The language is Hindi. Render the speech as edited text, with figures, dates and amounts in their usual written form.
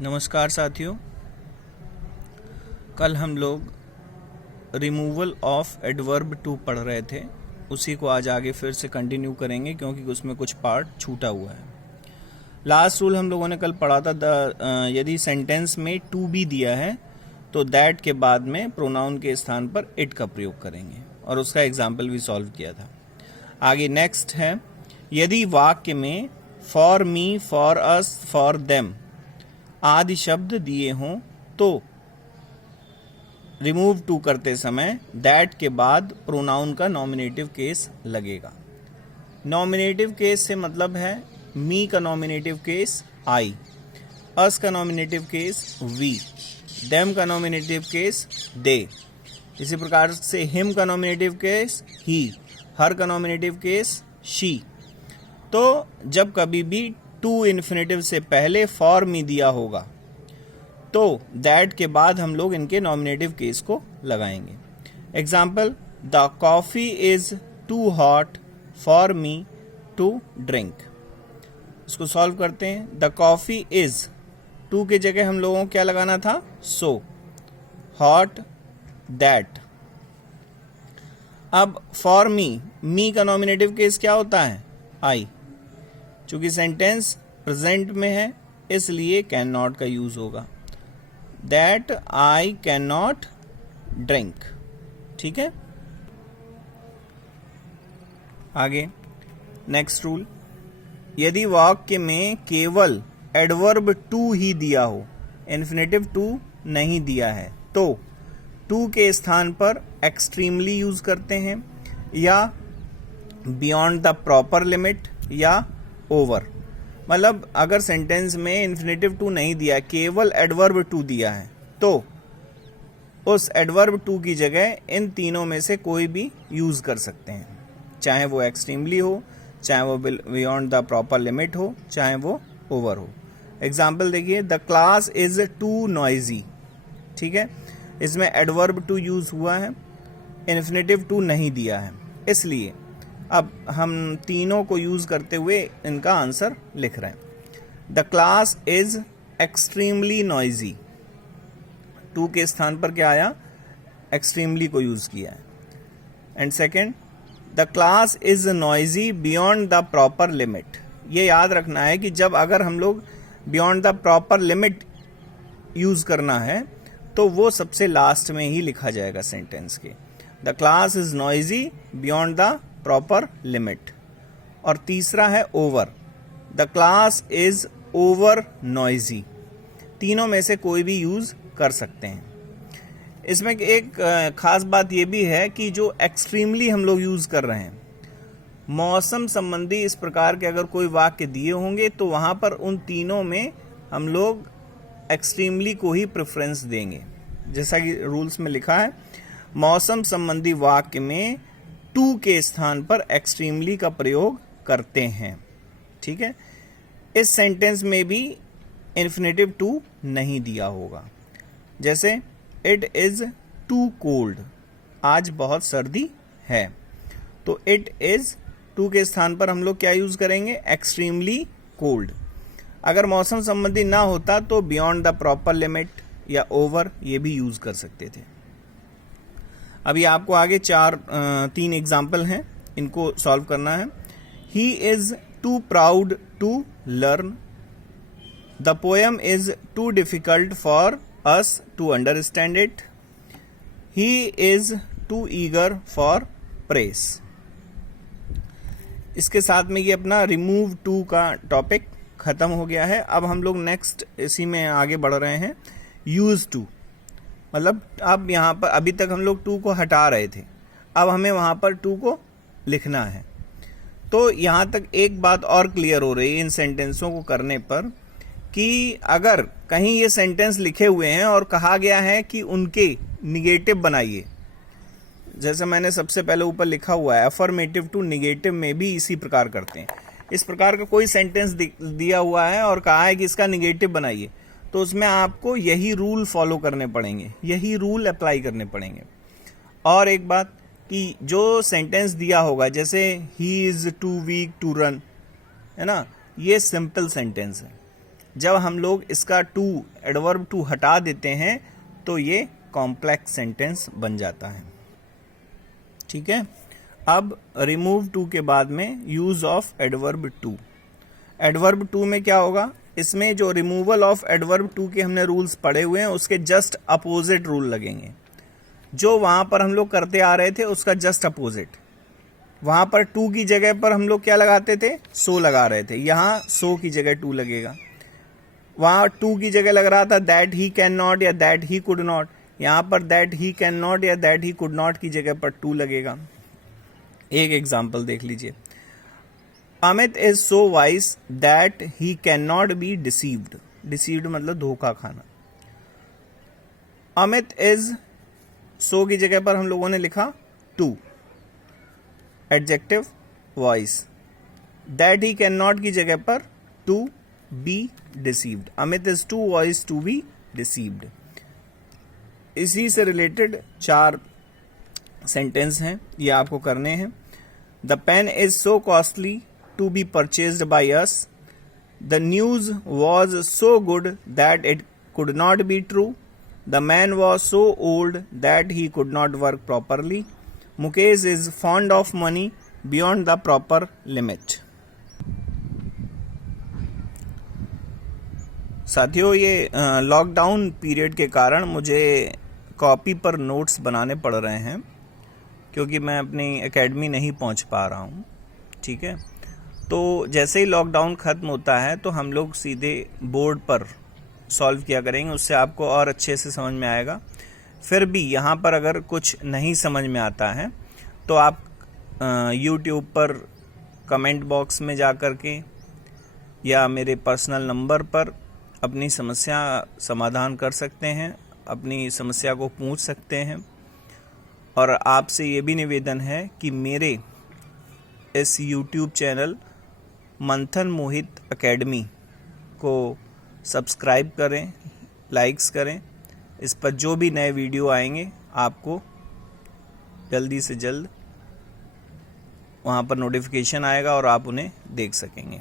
नमस्कार साथियों। कल हम लोग रिमूवल ऑफ एडवर्ब टू पढ़ रहे थे, उसी को आज आगे फिर से कंटिन्यू करेंगे क्योंकि उसमें कुछ पार्ट छूटा हुआ है। लास्ट रूल हम लोगों ने कल पढ़ा था, यदि सेंटेंस में टू बी दिया है तो दैट के बाद में प्रोनाउन के स्थान पर इट का प्रयोग करेंगे और उसका एग्जाम्पल भी सॉल्व किया था। आगे नेक्स्ट है, यदि वाक्य में for me, for us, for them आदि शब्द दिए हों तो रिमूव टू करते समय दैट के बाद प्रोनाउन का नॉमिनेटिव केस लगेगा। नॉमिनेटिव केस से मतलब है मी का नॉमिनेटिव केस आई, अस का नॉमिनेटिव केस वी, देम का नॉमिनेटिव केस दे, इसी प्रकार से हिम का नॉमिनेटिव केस ही, हर का नॉमिनेटिव केस शी। तो जब कभी भी टू इन्फिनेटिव से पहले फॉर मी दिया होगा तो दैट के बाद हम लोग इनके नॉमिनेटिव केस को लगाएंगे। Example, the coffee is too hot for me to drink. इसको सॉल्व करते हैं। द कॉफी इज, टू के जगह हम लोगों को क्या लगाना था? सो, हॉट दैट। अब फॉर मी का नॉमिनेटिव केस क्या होता है? आई। चूंकि सेंटेंस प्रेजेंट में है इसलिए कैन नॉट का यूज होगा। That I can not drink. ठीक है, आगे नेक्स्ट रूल, यदि वाक्य में केवल एडवर्ब टू ही दिया हो, इन्फिनेटिव टू नहीं दिया है, तो टू के स्थान पर एक्सट्रीमली यूज करते हैं या बियॉन्ड द प्रॉपर लिमिट या ओवर। मतलब अगर सेंटेंस में इन्फिनेटिव टू नहीं दिया, केवल एडवर्ब टू दिया है, तो उस एडवर्ब टू की जगह इन तीनों में से कोई भी यूज कर सकते हैं, चाहे वो एक्सट्रीमली हो, चाहे वो बियॉन्ड द प्रॉपर लिमिट हो, चाहे वो ओवर हो। एग्जाम्पल देखिए, the class is too noisy. ठीक है, इसमें एडवर्ब टू यूज हुआ है, इन्फिनेटिव टू नहीं दिया है, इसलिए अब हम तीनों को यूज करते हुए इनका आंसर लिख रहे हैं। The class is extremely noisy. Too के स्थान पर क्या आया? एक्सट्रीमली को यूज किया है। And second, the class is noisy beyond the proper limit. ये याद रखना है कि जब अगर हम लोग beyond the proper limit use करना है तो वो सबसे लास्ट में ही लिखा जाएगा सेंटेंस के। The class is noisy beyond the proper limit. और तीसरा है over, the class is over noisy. तीनों में से कोई भी यूज कर सकते हैं। इसमें एक खास बात यह भी है कि जो एक्सट्रीमली हम लोग यूज कर रहे हैं, मौसम संबंधी इस प्रकार के अगर कोई वाक्य दिए होंगे तो वहां पर उन तीनों में हम लोग एक्सट्रीमली को ही प्रेफरेंस देंगे। जैसा कि रूल्स में लिखा है, मौसम संबंधी वाक्य में टू के स्थान पर एक्सट्रीमली का प्रयोग करते हैं। ठीक है, इस सेंटेंस में भी इन्फिनेटिव टू नहीं दिया होगा। जैसे इट इज टू कोल्ड, आज बहुत सर्दी है, तो इट इज टू के स्थान पर हम लोग क्या यूज करेंगे? Extremely cold. अगर मौसम संबंधी ना होता तो बियॉन्ड द प्रॉपर लिमिट या ओवर ये भी यूज कर सकते थे। अभी आपको आगे तीन एग्जाम्पल हैं, इनको सॉल्व करना है। He is too proud to learn, the poem is too difficult for us to understand it, he is too eager for press. इसके साथ में ये अपना रिमूव टू का टॉपिक खत्म हो गया है। अब हम लोग नेक्स्ट इसी में आगे बढ़ रहे हैं, यूज टू। मतलब अब यहाँ पर अभी तक हम लोग टू को हटा रहे थे, अब हमें वहाँ पर टू को लिखना है। तो यहाँ तक एक बात और क्लियर हो रही है इन सेंटेंसों को करने पर कि अगर कहीं ये सेंटेंस लिखे हुए हैं और कहा गया है कि उनके निगेटिव बनाइए, जैसे मैंने सबसे पहले ऊपर लिखा हुआ है, अफर्मेटिव टू निगेटिव में भी इसी प्रकार करते हैं। इस प्रकार का कोई सेंटेंस दिया हुआ है और कहा है कि इसका निगेटिव बनाइए, तो उसमें आपको यही रूल फॉलो करने पड़ेंगे, यही रूल अप्लाई करने पड़ेंगे। और एक बात कि जो सेंटेंस दिया होगा, जैसे he is too weak to run, है ना, ये सिंपल सेंटेंस है। जब हम लोग इसका टू, एडवर्ब टू हटा देते हैं तो ये कॉम्प्लेक्स सेंटेंस बन जाता है। ठीक है, अब रिमूव टू के बाद में use of adverb too. Adverb too में क्या होगा, इसमें जो रिमूवल ऑफ एडवर्ब टू के हमने रूल्स पढ़े हुए हैं उसके जस्ट अपोजिट रूल लगेंगे। जो वहां पर हम लोग करते आ रहे थे उसका जस्ट अपोजिट। वहां पर टू की जगह पर हम लोग क्या लगाते थे, सो लगा रहे थे, यहाँ सो की जगह टू लगेगा। वहां टू की जगह लग रहा था दैट ही कैन नॉट या दैट ही कुड नॉट, यहाँ पर दैट ही कैन नॉट या दैट ही कुड नॉट की जगह पर टू लगेगा। एक एग्जाम्पल देख लीजिए, Amit is so wise that he can not be deceived. Deceived मतलब धोखा खाना। अमित इज, सो की जगह पर हम लोगों ने लिखा too, adjective wise. That he can not की जगह पर to be deceived. Amit is too wise to be deceived. इसी से रिलेटेड 4 सेंटेंस हैं, ये आपको करने हैं। The pen is so costly to be purchased by us. The news was so good that it could not be true. The man was so old that he could not work properly. Mukesh is fond of money beyond the proper limit. साथियों, ये लॉकडाउन पीरियड के कारण मुझे कॉपी पर नोट्स बनाने पड़ रहे हैं क्योंकि मैं अपनी एकेडमी नहीं पहुंच पा रहा हूं। ठीक है, तो जैसे ही लॉकडाउन ख़त्म होता है तो हम लोग सीधे बोर्ड पर सॉल्व किया करेंगे, उससे आपको और अच्छे से समझ में आएगा। फिर भी यहाँ पर अगर कुछ नहीं समझ में आता है तो आप YouTube पर कमेंट बॉक्स में जा कर के या मेरे पर्सनल नंबर पर अपनी समस्या समाधान कर सकते हैं, अपनी समस्या को पूछ सकते हैं। और आपसे ये भी निवेदन है कि मेरे इस YouTube चैनल मंथन मोहित एकेडमी को सब्सक्राइब करें, लाइक्स करें। इस पर जो भी नए वीडियो आएंगे आपको जल्दी से जल्द वहाँ पर नोटिफिकेशन आएगा और आप उन्हें देख सकेंगे।